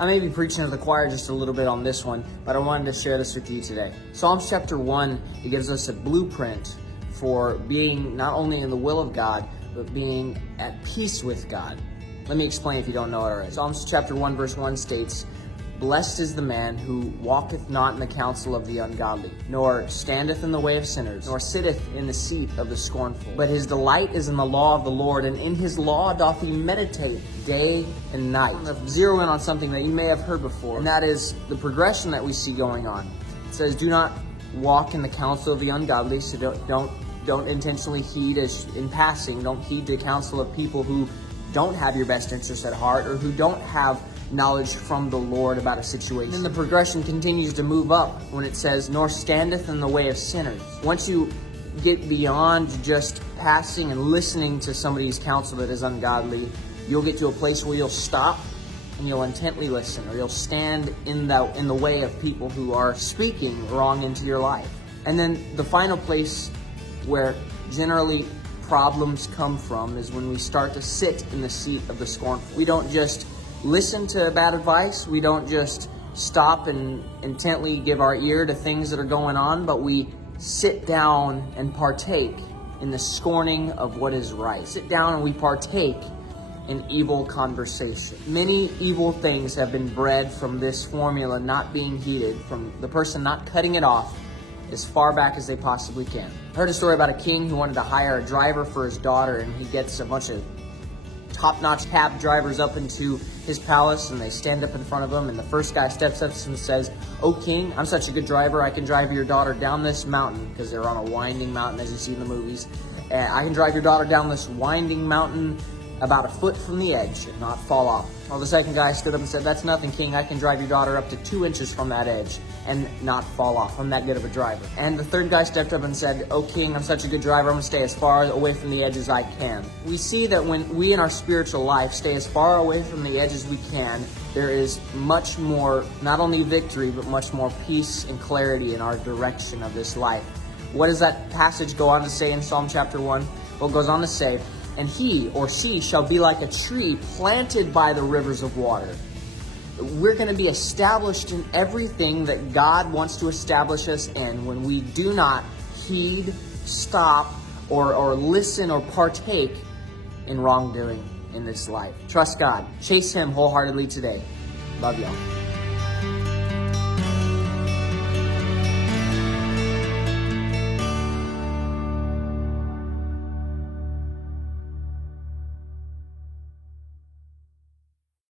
I may be preaching to the choir just a little bit on this one, but I wanted to share this with you today. Psalms chapter 1, it gives us a blueprint for being not only in the will of God, but being at peace with God. Let me explain if you don't know it already. Psalms chapter 1 verse 1 states, "Blessed is the man who walketh not in the counsel of the ungodly, nor standeth in the way of sinners, nor sitteth in the seat of the scornful. But his delight is in the law of the Lord, and in his law doth he meditate day and night." I'm going to zero in on something that you may have heard before, and that is the progression that we see going on. It says, do not walk in the counsel of the ungodly, so don't intentionally heed as in passing. Don't heed the counsel of people who don't have your best interest at heart, or who don't have knowledge from the Lord about a situation. And the progression continues to move up when it says, "Nor standeth in the way of sinners." Once you get beyond just passing and listening to somebody's counsel that is ungodly, you'll get to a place where you'll stop and you'll intently listen, or you'll stand in the way of people who are speaking wrong into your life. And then the final place where generally problems come from is when we start to sit in the seat of the scornful. We don't just listen to bad advice. We don't just stop and intently give our ear to things that are going on, but we sit down and partake in the scorning of what is right. Sit down and we partake in evil conversation. Many evil things have been bred from this formula not being heeded, from the person not cutting it off as far back as they possibly can. I heard a story about a king who wanted to hire a driver for his daughter, and he gets a bunch of top-notch cab drivers up into his palace, and they stand up in front of him, and the first guy steps up and says, "Oh king, I'm such a good driver, I can drive your daughter down this mountain," because they're on a winding mountain as you see in the movies. "And I can drive your daughter down this winding mountain about a foot from the edge and not fall off." Well, the second guy stood up and said, "That's nothing, king. I can drive your daughter up to 2 inches from that edge and not fall off. I'm that good of a driver." And the third guy stepped up and said, "Oh king, I'm such a good driver. I'm going to stay as far away from the edge as I can." We see that when we in our spiritual life stay as far away from the edge as we can, there is much more, not only victory, but much more peace and clarity in our direction of this life. What does that passage go on to say in Psalm chapter 1? Well, it goes on to say, "And he or she shall be like a tree planted by the rivers of water." We're going to be established in everything that God wants to establish us in when we do not heed, stop, or listen or partake in wrongdoing in this life. Trust God. Chase Him wholeheartedly today. Love y'all.